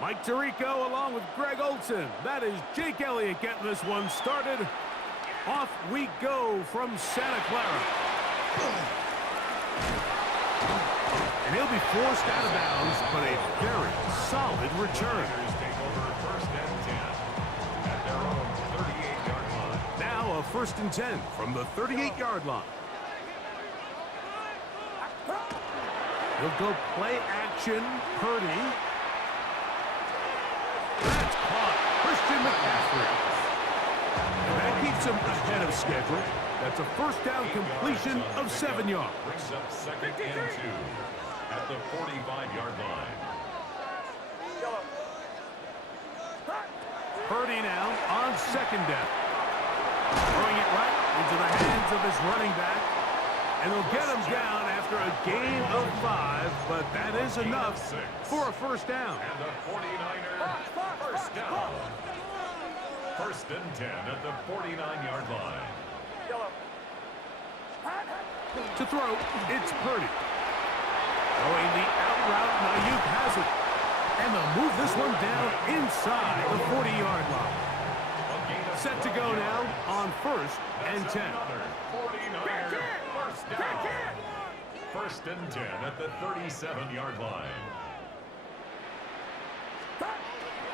Mike Tirico along with Greg Olson. That is Jake Elliott getting this one started. Off we go from Santa Clara. And he'll be forced out of bounds, but a very solid return. Take over first and 10 at their own 38-yard line. Now a first and 10 from the 38-yard line. He'll go play action. Purdy. That's caught. Christian McCaffrey. And that keeps him ahead of schedule. That's a first down completion of 7 yards. Brings up second and 2 at the 45-yard line. Purdy now on second down. Throwing it right into the hands of his running back. And they'll get him down after a gain of 5, but that is enough for a first down. And the 49er first down. First and 10 at the 49-yard line. To throw, it's Purdy. Throwing the out route, Ayuk has it. And they'll move this one down inside the 40-yard line. Set to go now on first and 10. 49er first down. First and 10 at the 37-yard line.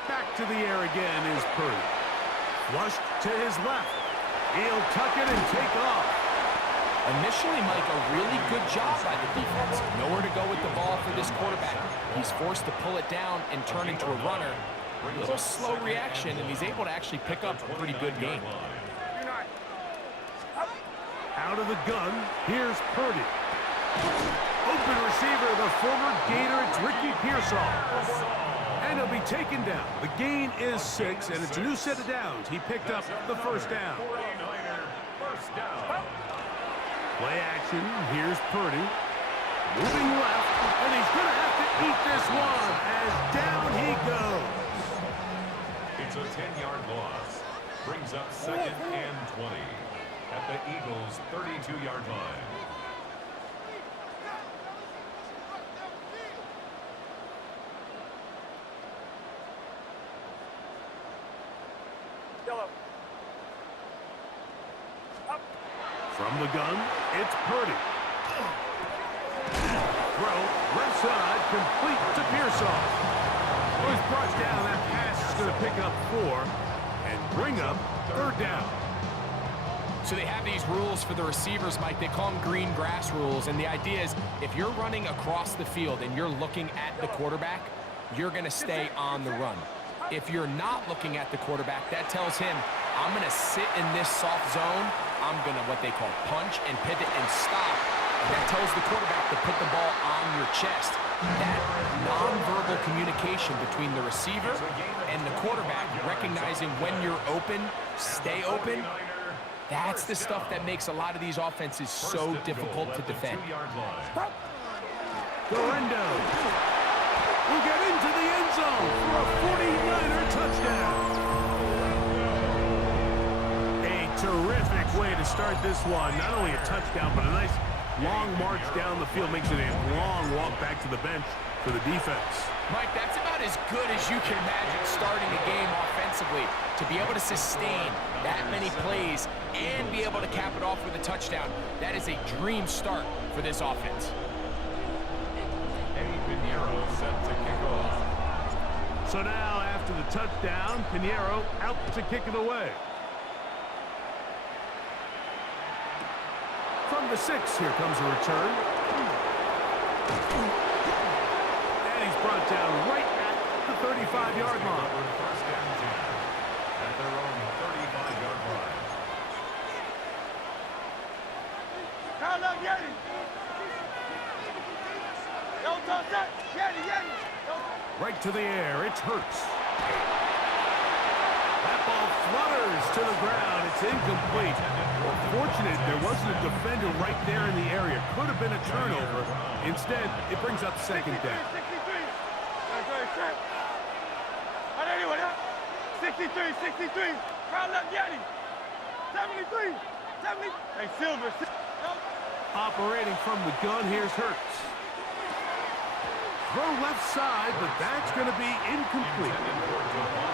Back to the air again is Purdy. Flushed to his left. He'll tuck it and take off. Initially, Mike, a really good job by the defense. Nowhere to go with the ball for this quarterback. He's forced to pull it down and turn into a runner. A little slow reaction, and he's able to actually pick up a pretty good game. Out of the gun, here's Purdy. Open receiver, the former Gator, it's Ricky Pearsall. And he'll be taken down. The gain is 6, and it's a new set of downs. He picked up the first down. 49er first down. Play action, here's Purdy. Moving left, and he's going to have to eat this one as down he goes. It's a 10-yard loss. Brings up second and 20 at the Eagles' 32-yard line. From the gun, it's Purdy. Throw, left side, complete to Pearsall. Well, he's brought down. That pass is going to pick up 4 and bring up third down. So they have these rules for the receivers, Mike. They call them green grass rules. And the idea is if you're running across the field and you're looking at the quarterback, you're going to stay on the run. If you're not looking at the quarterback, that tells him, I'm going to sit in this soft zone. I'm going to what they call punch and pivot and stop. And that tells the quarterback to put the ball on your chest. That nonverbal communication between the receiver and the quarterback, recognizing when you're open, stay open, that's the stuff that makes a lot of these offenses so difficult to defend. Dorendo will get into the end zone for a 49er touchdown. Terrific way to start this one. Not only a touchdown, but a nice long march down the field. Makes it a long walk back to the bench for the defense. Mike, that's about as good as you can imagine starting a game offensively. To be able to sustain that many plays and be able to cap it off with a touchdown, that is a dream start for this offense. Eddie Pinheiro set to kick off. So now, after the touchdown, Pinheiro out to kick it away. From the 6, here comes a return. And he's brought down right at the 35-yard line. First and 10 at their own 35-yard line. Right to the air, it's Hurts. That ball flutters to the ground. It's incomplete. Well, fortunate there wasn't a defender right there in the area. Could have been a turnover. Instead, it brings up second down. 63. Round up, Yeti. 73. Hey, Silver. Operating from the gun, here's Hurts. throw left side, but that's going to be incomplete.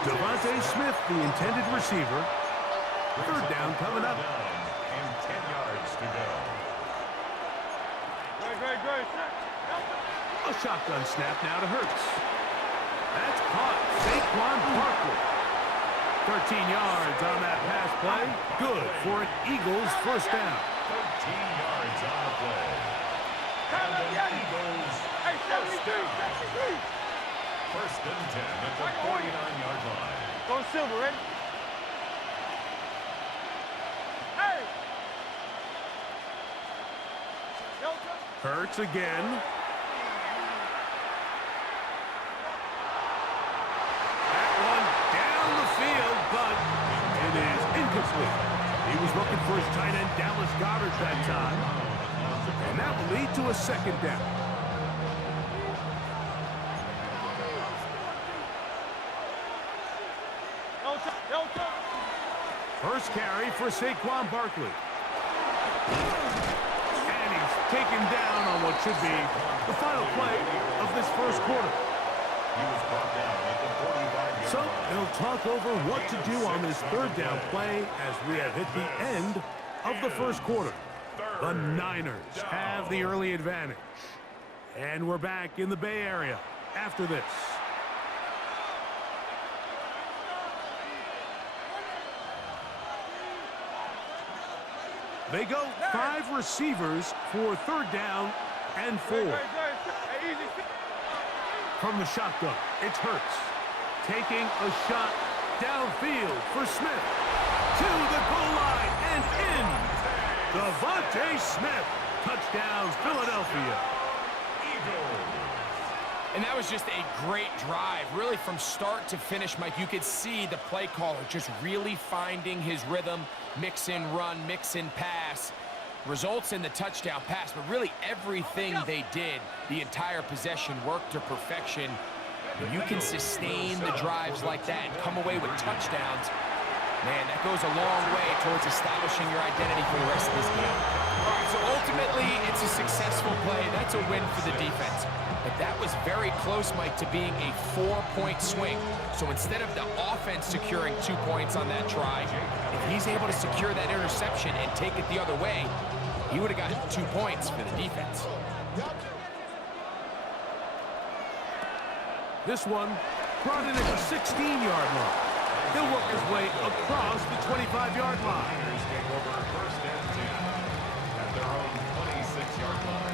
Devontae Smith, the intended receiver. Third down coming up. And 10 yards to go. Great. A shotgun snap now to Hurts. That's caught. Saquon Barkley. 13 yards on that pass play. Good for an Eagles first down. 13 yards on the play. And the Eagles first down. First and 10 at the 49-yard line. Go Silver, ready? Hey! Hurts again. That one down the field, but it is incomplete. He was looking for his tight end, Dallas Goedert, that time. And that will lead to a second down. First carry for Saquon Barkley. And he's taken down on what should be the final play of this first quarter. He was brought down at the 45-yard So line. they'll talk over what to do on this third down play as we have hit the end of the first quarter. The Niners have the early advantage. And we're back in the Bay Area after this. They go 5 receivers for third down and 4. From the shotgun, it's Hurts. Taking a shot downfield for Smith. To the goal line and in. Devontae Smith. Touchdown, Philadelphia. And that was just a great drive. Really from start to finish, Mike, you could see the play caller just really finding his rhythm. Mix in run, mix in pass. Results in the touchdown pass, but really everything they did, the entire possession worked to perfection. When you can sustain the drives like that and come away with touchdowns, man, that goes a long way towards establishing your identity for the rest of this game. All right, so ultimately, it's a successful play. That's a win for the defense. But that was very close, Mike, to being a 4-point swing. So instead of the offense securing 2 points on that try, if he's able to secure that interception and take it the other way, he would have gotten 2 points for the defense. This one brought in at the 16-yard line. He'll work his way across the 25-yard line. Niners take over first and 10 at their own 26-yard line.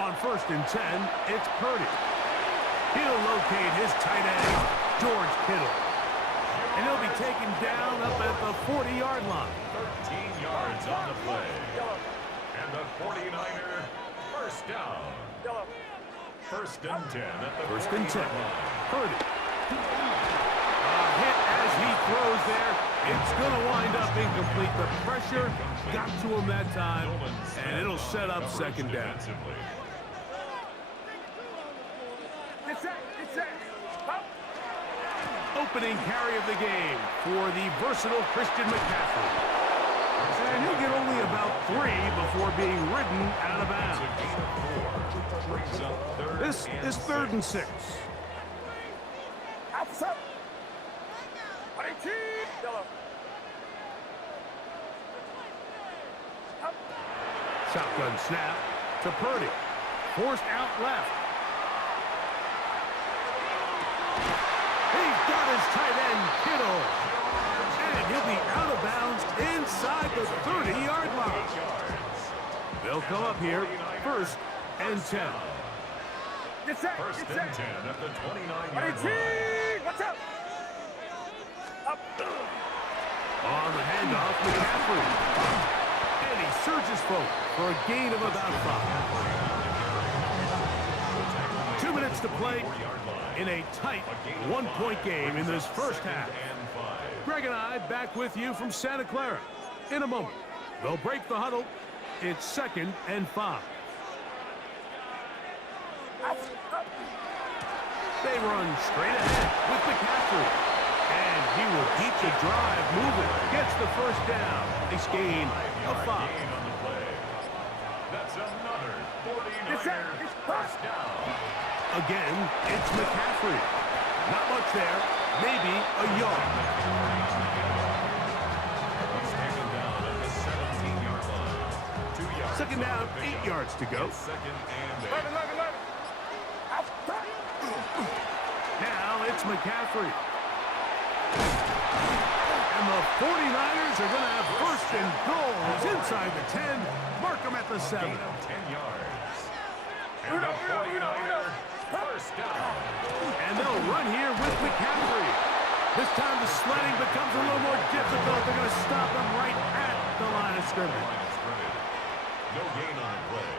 On first and 10, it's Purdy. He'll locate his tight end, George Kittle. And he'll be taken down up at the 40-yard line. 13 yards on the play. And the 49er first down. First and 10 at the First and 10. 40-yard line. Purdy. A hit as he throws there. It's going to wind up incomplete. The pressure got to him that time, and it'll set up second down. Opening carry of the game for the versatile Christian McCaffrey. And he'll get only about 3 before being ridden out of bounds. This is third and 6. Shotgun snap to Purdy. Forced out left. He's got his tight end, Kittle. And he'll be out of bounds inside the 30-yard line. They'll come up here, first and 10. First and 10 at the 29-yard line. What's up? On the handoff, McCaffrey. And he surges forward for a gain of about 5. 2 minutes to play in a tight 1-point game in this first half. Greg and I back with you from Santa Clara. In a moment, they'll break the huddle. It's 2nd and 5. They run straight ahead with McCaffrey. And he will keep the drive moving. Gets the first down. Nice gain of 5. On the play. That's another 49er first down. Again, it's McCaffrey. Not much there. Maybe a yard. He's taken down at the 17-yard line. 2 yards. 2nd down, 8 yards to go. 2nd and 8. Now it's McCaffrey. And the 49ers are going to have 1st and goal. He's inside the 10. Mark him at the 7. Gain of 10 yards. And the 49er first down. And they'll run here with McCaffrey. This time the sledding becomes a little more difficult. They're going to stop him right at the line of scrimmage. Line of scrimmage. No gain on the play.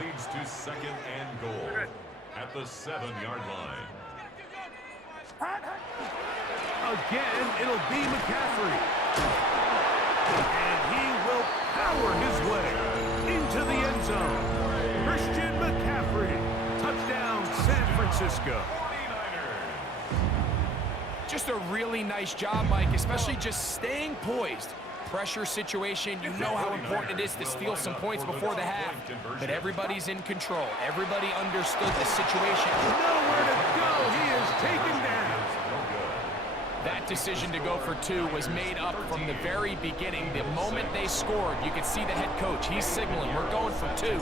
Leads to 2nd and goal at the 7-yard line. Again, it'll be McCaffrey. And he will power his way into the end zone. Christian McCaffrey. Touchdown, San Francisco. 49ers. Just a really nice job, Mike, especially just staying poised. Pressure situation, you know how important it is to steal some points before the half. But everybody's in control. Everybody understood the situation. Nowhere to go. He is taken down. That decision to go for 2 was made up from the very beginning. The moment they scored, you could see the head coach. He's signaling, we're going for 2.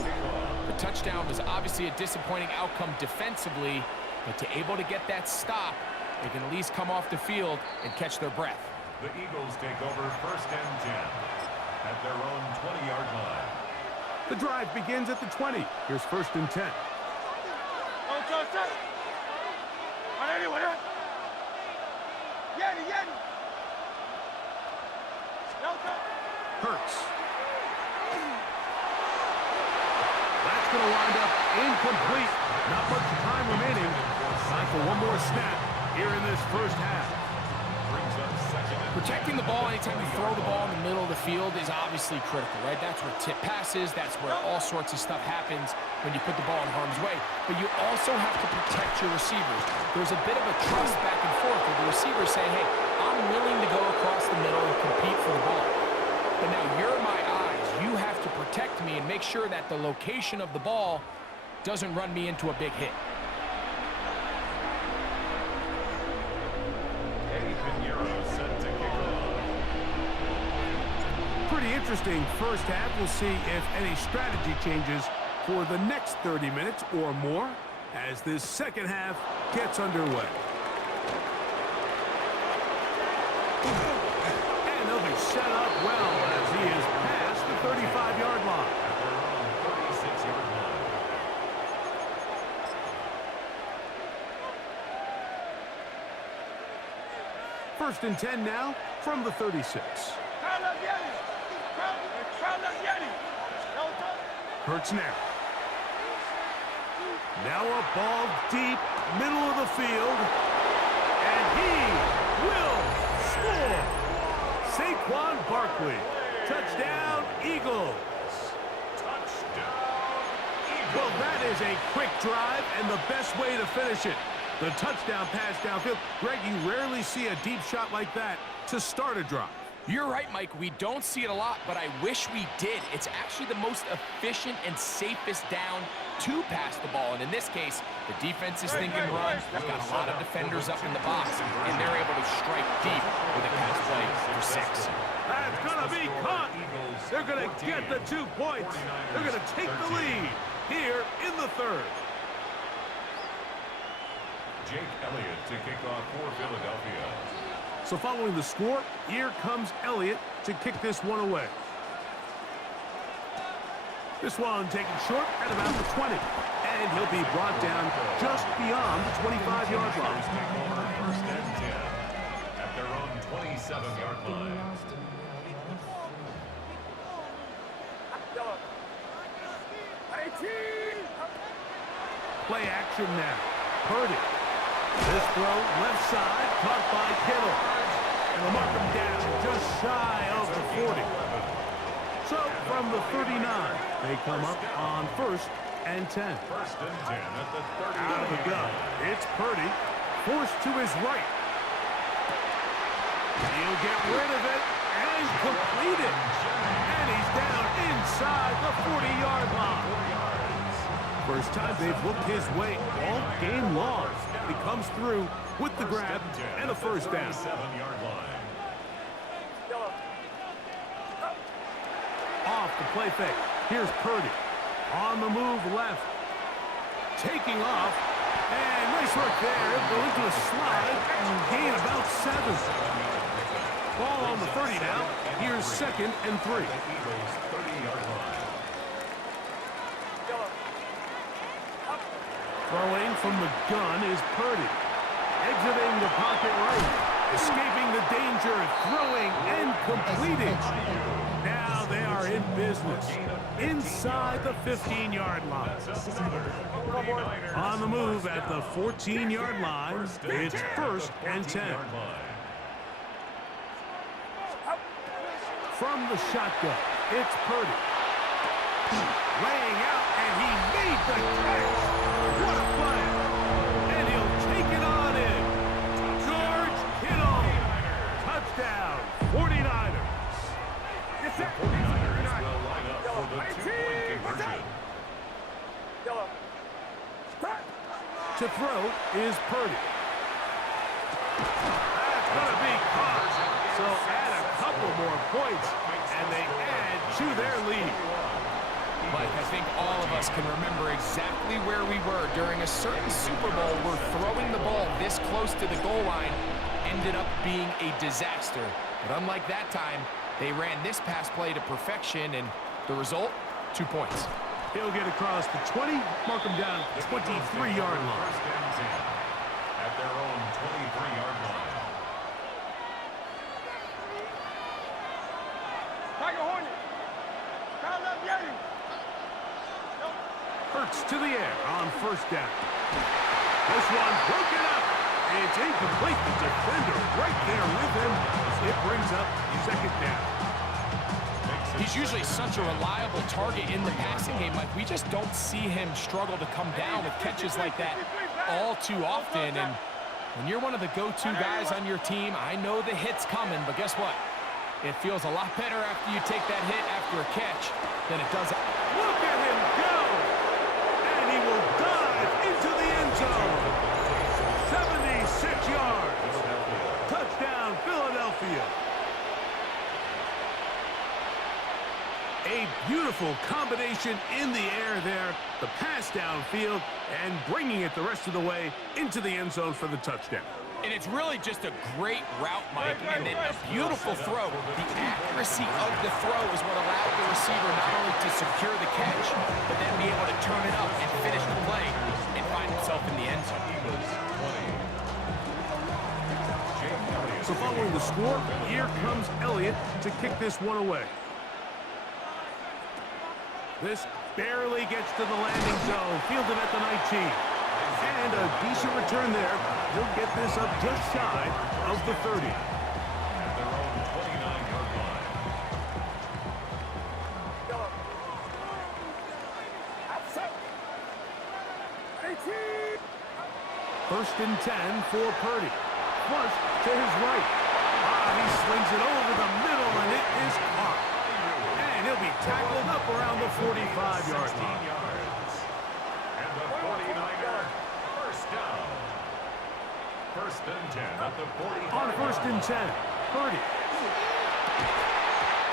The touchdown was obviously a disappointing outcome defensively, but to able to get that stop, they can at least come off the field and catch their breath. The Eagles take over 1st and 10 at their own 20-yard line. The drive begins at the 20. Here's 1st and 10. Hurts. That's going to wind up incomplete. Not much time remaining. Time for one more snap here in this first half. Brings up 2nd and Protecting the ball anytime you throw the ball in the middle of the field is obviously critical, right? That's where tip passes, that's where all sorts of stuff happens when you put the ball in harm's way. But you also have to protect your receivers. There's a bit of a trust back and forth where the receivers say, hey, I'm willing to go across the middle and compete for the ball. But now you're my eyes. You have to protect me and make sure that the location of the ball doesn't run me into a big hit. Pretty interesting first half. We'll see if any strategy changes for the next 30 minutes or more as this second half gets underway. And they'll be set up well as he is past the 35-yard line. 36-yard line. First and 10 now from the 36. Hurts now. Now a ball deep, middle of the field. And he will score. Saquon Barkley. Touchdown, Eagles. Well, that is a quick drive and the best way to finish it. The touchdown pass downfield. Greg, you rarely see a deep shot like that to start a drive. You're right, Mike. We don't see it a lot, but I wish we did. It's actually the most efficient and safest down to pass the ball. And in this case, the defense is thinking run. They've got a lot of defenders up in the box, and they're able to strike deep with a pass play for 6. That's going to be caught. They're going to get the 2 points. They're going to take the lead here in the third. Jake Elliott to kick off for Philadelphia. So following the score, here comes Elliott to kick this one away. This one taken short at about the 20. And he'll be brought down just beyond the 25-yard line. Take over 1st and 10 at their own 27-yard line. Play action now. Purdy. This throw left side, caught by Kittle. And they'll mark them down just shy of the 40. So from the 39, they come up on 1st and 10. 1st and 10 at the 30. Out of the gun, it's Purdy, forced to his right. He'll get rid of it and complete it. And he's down inside the 40-yard line. First time they've looked his way all game long. He comes through with the grab and a first down. 7-yard line. Off the play fake. Here's Purdy. On the move left. Taking off. And nice work there. He'll go into a slide and gain about 7. Ball on the 30 now. Here's 2nd and 3. Eagles 30-yard line. Throwing from the gun is Purdy. Exiting the pocket right. Escaping the danger. Throwing and completing. Now they are in business. Inside the 15-yard line. On the move at the 14-yard line. It's 1st and 10. From the shotgun, it's Purdy. Laying out, and he made the catch. What a play. And he'll take it on in. George Kittle. Touchdown, 49ers. The 49ers will line up for the two-point conversion. To throw is Purdy. That's going to be caught. So add a couple more points, and they add to their lead. Mike, I think all of us can remember exactly where we were during a certain Super Bowl where throwing the ball this close to the goal line ended up being a disaster. But unlike that time, they ran this pass play to perfection, and the result, 2 points. He'll get across the 20, mark him down at the 23-yard line. 1st and 10 at their own 23-yard line. Hurts to the air on 1st down. This one broken up. It's incomplete. The defender right there with him. It brings up 2nd down. He's usually such a reliable target in the passing game. Like, we just don't see him struggle to come down with catches like that all too often. And when you're one of the go-to guys on your team, I know the hit's coming, but guess what? It feels a lot better after you take that hit after a catch than it does. Look at him go! And he will dive into the end zone. 76 yards. Touchdown, Philadelphia. A beautiful combination in the air there. The pass downfield and bringing it the rest of the way into the end zone for the touchdown. And it's really just a great route, Mike, and then a beautiful throw. The accuracy of the throw is what allowed the receiver not only to secure the catch, but then be able to turn it up and finish the play and find himself in the end zone. So following the score, here comes Elliott to kick this one away. This barely gets to the landing zone, fielded at the 19. And a decent return there. He'll get this up just shy of the 30. Their own 29-yard line. 1st and 10 for Purdy. Flush to his right. He slings it over the middle, and it is caught. And he'll be tackled up around the 45-yard line. And the 49er first down. 1st and 10 at the 45. On 1st and 10, Purdy.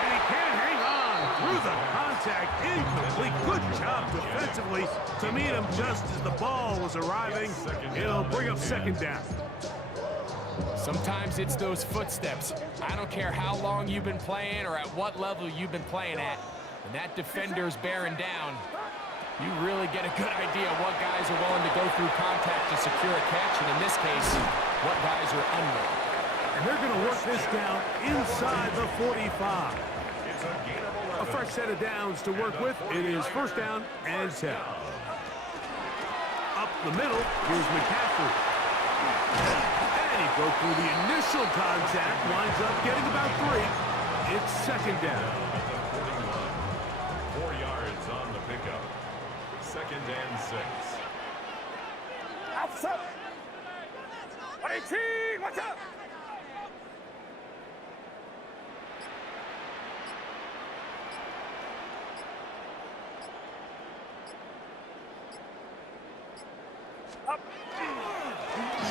And he can't hang on through the contact. Incomplete. Good job defensively to meet him just as the ball was arriving. He'll bring up 2nd down. Sometimes it's those footsteps. I don't care how long you've been playing or at what level you've been playing at. When that defender's bearing down, you really get a good idea of what guys are willing to go through contact to secure a catch, and in this case, what guys are unwilling. And they're going to work this down inside the 45. A fresh set of downs to work with. It is 1st down and 10. Up the middle, here's McCaffrey. And he broke through the initial contact, winds up getting about 3. It's second down. At the 41. 4 yards on the pickup. Second and 6. Outside. 18, watch out.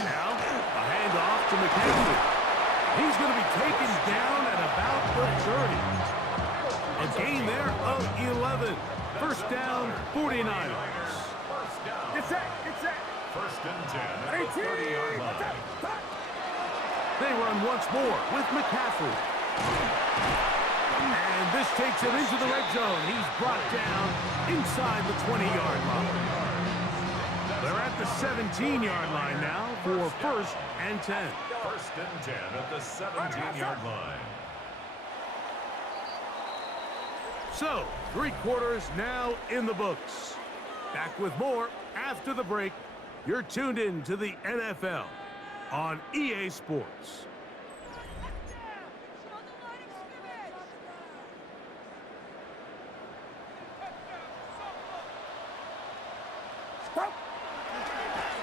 Now, a handoff to McKenzie. He's going to be taken down at about the 30. A gain there of 11. First down, 49ers. First down. Get set, get set. First and 10 at the 30-yard line. They run once more with McCaffrey. And this takes him into the red zone. He's brought down inside the 20-yard line. They're at the 17-yard line now for first and 10. First and 10 at the 17-yard line. So, 3 quarters now in the books. Back with more after the break. You're tuned in to the NFL on EA Sports.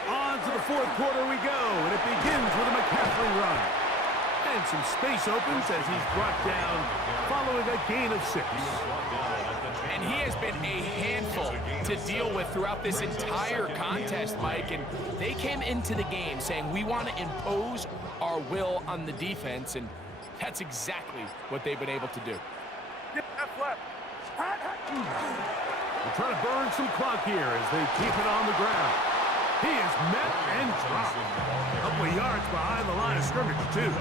On to the fourth quarter we go, and it begins with a McCaffrey run. And some space opens as he's brought down following a gain of 6. And he has been a handful to deal with throughout this entire contest, Mike. And they came into the game saying, we want to impose our will on the defense. And that's exactly what they've been able to do. Left, left. They're trying to burn some clock here as they keep it on the ground. He is met and dropped. A couple of yards behind the line of scrimmage, too.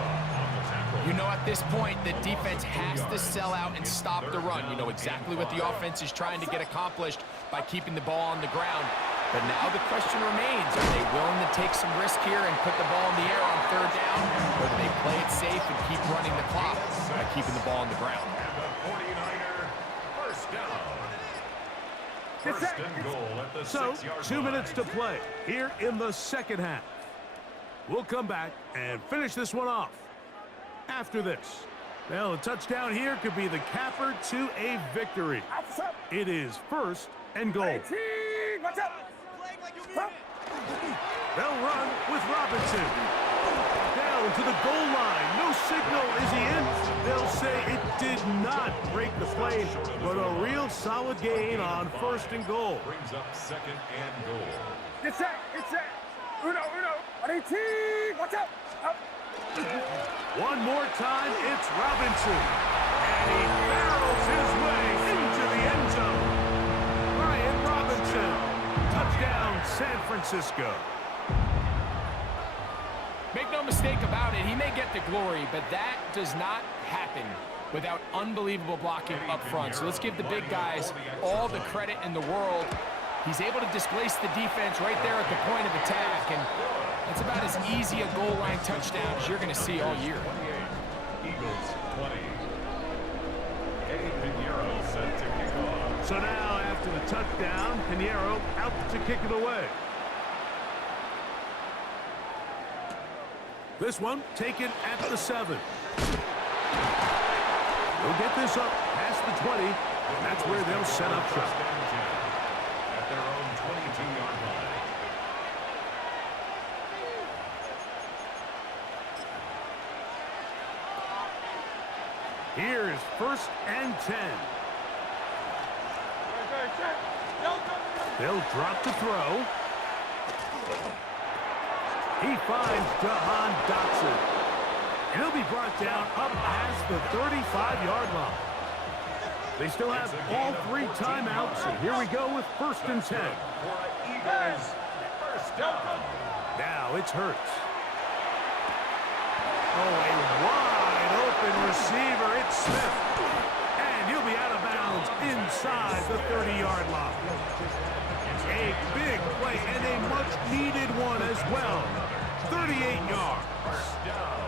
You know, at this point, the defense has to sell out and stop the run. You know exactly what the offense is trying to get accomplished by keeping the ball on the ground. But now the question remains, are they willing to take some risk here and put the ball in the air on third down? Or do they play it safe and keep running the clock by keeping the ball on the ground? And the 49er first down. First and goal at the 6-yard line. 2 minutes to play here in the second half. We'll come back and finish this one off after this. Well, a touchdown here could be the capper to a victory. It is first and goal. 18, watch out. They'll run with Robinson. Down to the goal line. No signal. Is he in? They'll say it did not break the play, but a real solid gain on first and goal. Brings up second and goal. Get set, get set. Uno, 18, watch out. One more time, it's Robinson. And he barrels his way into the end zone. Brian Robinson. Touchdown, San Francisco. Make no mistake about it, he may get the glory, but that does not happen without unbelievable blocking up front. So let's give the big guys all the credit in the world. He's able to displace the defense right there at the point of attack, and that's about as easy a goal line touchdown as you're going to see all year. 28, Eagles 20. Eddie Pinheiro set to kick off. So now, after the touchdown, Pinheiro out to kick it away. This one taken at the 7. They'll get this up past the 20. And that's where they'll set up shop. At their own 22-yard line. Here's first and 10. They'll drop the throw. He finds Jahan Dotson. And he'll be brought down up past the 35-yard line. They still have all 3 timeouts, and here we go with first and 10. Eagles first down. Now it's Hurts. Oh, a wide open receiver. It's Smith. And he'll be out of bounds inside the 30-yard line. A big play and a much-needed one as well. 38 yards. First down.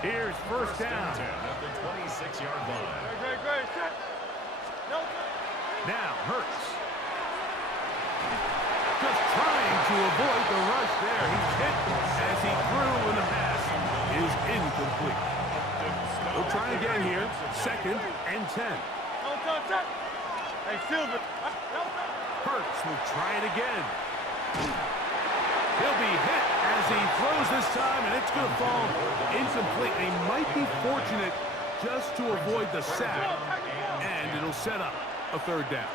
Here's first down. 10 at the 26-yard line. Great, set. Now Hurts. Just trying to avoid the rush there. He's hit as he threw in the pass. is incomplete. We'll try again here. 2nd and 10. Hey, Silver. Hurts will try it again. He'll be hit as he throws this time, and it's going to fall incomplete. They might be fortunate just to avoid the sack, and it'll set up a 3rd down.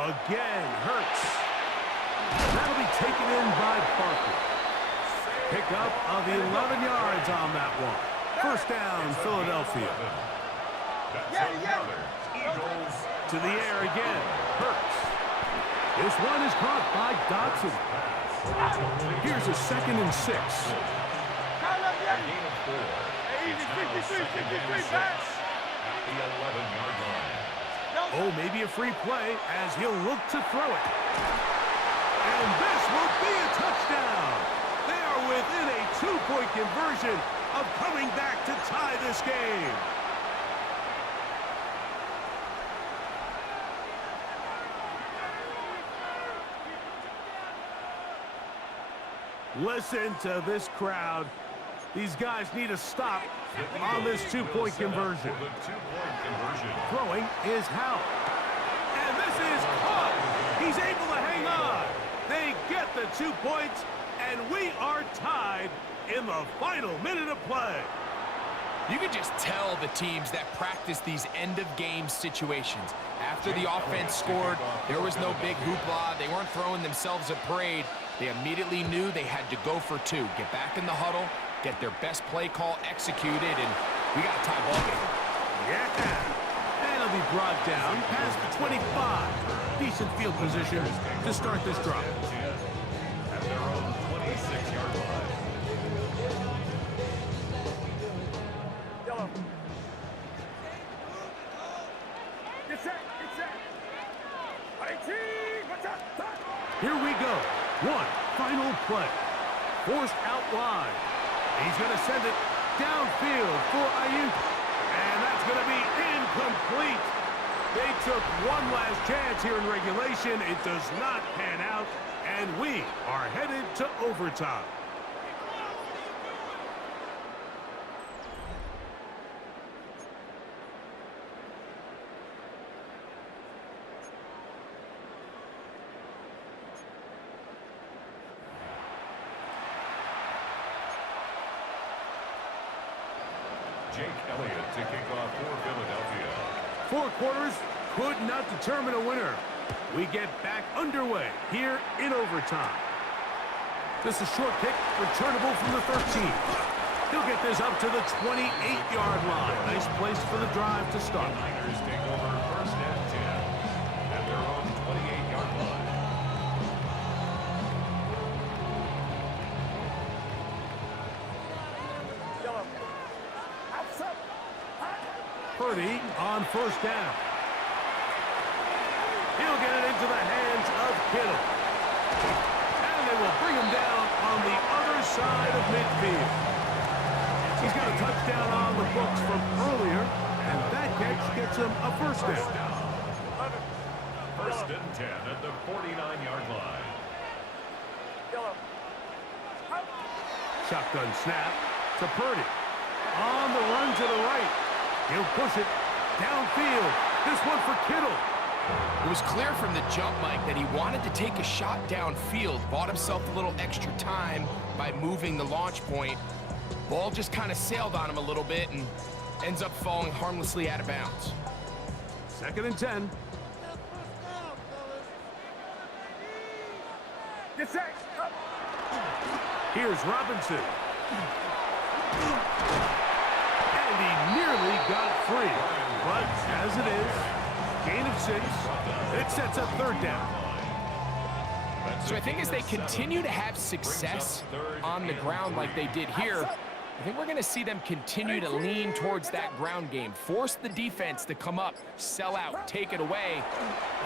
Again, Hurts. That'll be taken in by Barkley. Pickup of 11 yards on that one. 1st down, Philadelphia. To the air again. Hurts. This one is caught by Dotson. Here's a 2nd and 6. Oh, maybe a free play as he'll look to throw it. And this will be a touchdown. They are within a 2-point conversion of coming back to tie this game. Listen to this crowd. These guys need to stop on this 2-point conversion. Throwing is Howell. And this is caught. He's able to hang on. They get the 2 points, and we are tied in the final minute of play. You can just tell the teams that practice these end-of-game situations. After the offense scored, there was no big hoopla. They weren't throwing themselves a parade. They immediately knew they had to go for 2. Get back in the huddle, get their best play call executed, and we got a tie ball game. Yeah. And it'll be brought down past the 25. Decent field position to start this drive. At their own 26-yard line. Here we go. One final play. Forced out wide. He's going to send it downfield for Ayuk. And that's going to be incomplete. They took one last chance here in regulation. It does not pan out. And we are headed to overtime. Jake Elliott to kick off for Philadelphia. 4 quarters could not determine a winner. We get back underway here in overtime. This is short kick, returnable from the 13. He'll get this up to the 28-yard line. Nice place for the drive to start. The Niners take over 1st and 10 at their own 28-yard line. Purdy on 1st down. He'll get it into the hands of Kittle. And they will bring him down on the other side of midfield. He's got a touchdown on the books from earlier, and that catch gets him a 1st down. 1st and 10 at the 49-yard line. Shotgun snap to Purdy. On the run to the right. He'll push it downfield. This one for Kittle. It was clear from the jump, Mike, that he wanted to take a shot downfield, bought himself a little extra time by moving the launch point. Ball just kind of sailed on him a little bit and ends up falling harmlessly out of bounds. 2nd and 10. Here's Robinson. And he nearly got free. But as it is, gain of 6. It sets up 3rd down. So I think as they continue to have success on the ground like they did here, I think we're going to see them continue to lean towards that ground game, force the defense to come up, sell out, take it away,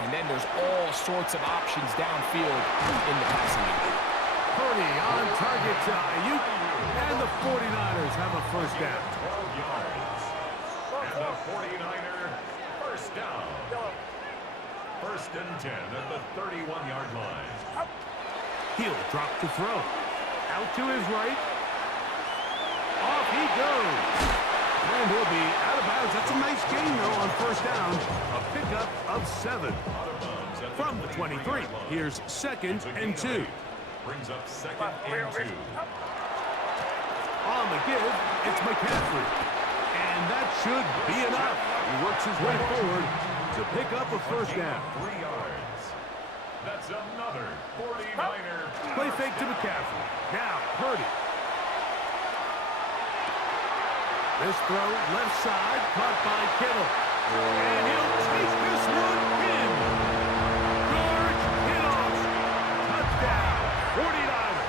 and then there's all sorts of options downfield in the passing game. Purdy on target to Ayuk, and the 49ers have a 1st down. 12 yards. And the 49er 1st down. 1st and 10 at the 31-yard line. He'll drop to throw. Out to his right. he goes. And he'll be out of bounds. That's a nice gain, though, on first down. A pickup of 7. From the 23, here's 2nd and 2. Brings up 2nd and 2. On the give, it's McCaffrey. And that should be enough. He works his way forward to pick up a first down. 3 yards. That's another 49er. Play fake to McCaffrey. Now, Purdy. This throw left side, caught by Kittle. And he'll take this one in. George Kittle's touchdown. 49ers.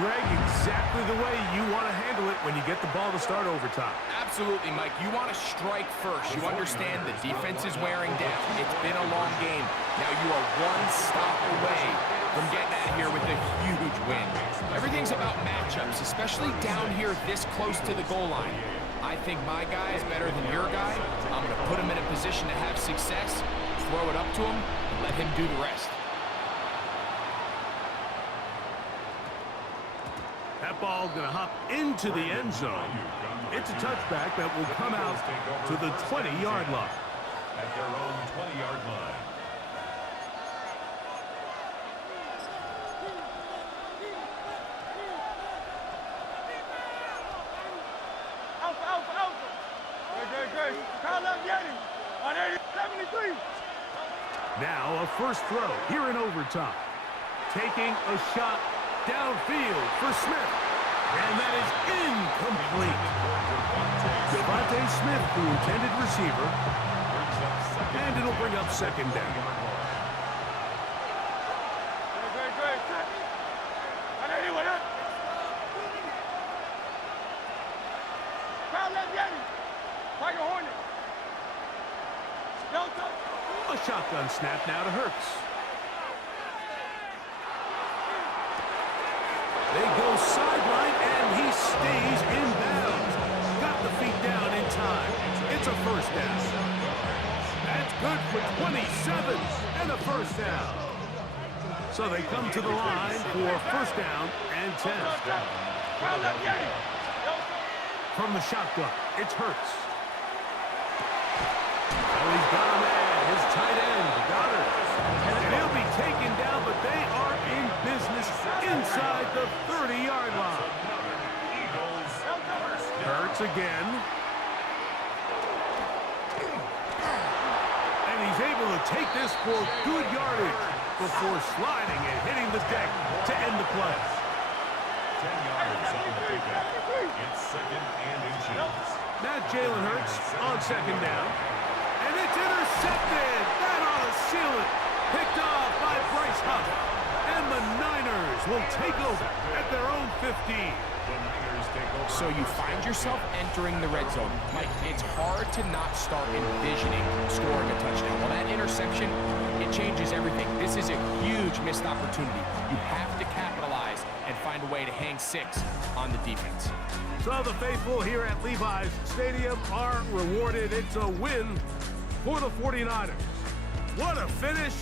Greg, exactly the way you want to handle it when you get the ball to start overtime. Absolutely, Mike. You want to strike first. You understand the defense is wearing down. It's been a long game. Now you are one stop away from getting out of here with a huge win. Everything's about matchups, especially down here this close to the goal line. I think my guy is better than your guy. I'm going to put him in a position to have success, throw it up to him, and let him do the rest. That ball going to hop into the end zone. It's a touchback that will come out to the 20-yard line. At their own 20-yard line. Now a first throw here in overtime. Taking a shot downfield for Smith. And that is incomplete. Devontae Smith, the intended receiver. And it'll bring up 2nd down. A shotgun snap now to Hurts. They go sideline, and he stays in bounds. Got the feet down in time. It's a first down. That's good for 27 and a first down. So they come to the line for first down and 10. From the shotgun, it's Hurts. Oh, he's got a man. His tight end, Goddard. And he'll be taken down, but they are in business inside the 30-yard line. Hurts again. And he's able to take this for good yardage before sliding and hitting the deck to end the play. 10 yards on the pickup. It's 2nd and inches. Now Jalen Hurts on 2nd down. And it's intercepted. That ought to seal it. Picked off by Bryce Huff. And the Niners will take over at their own 15. The Niners take over. So you find yourself entering the red zone. Mike, it's hard to not start envisioning scoring a touchdown. Well, that interception, it changes everything. This is a huge missed opportunity. You have to capitalize and find a way to hang 6 on the defense. So the faithful here at Levi's Stadium are rewarded. It's a win for the 49ers. What a finish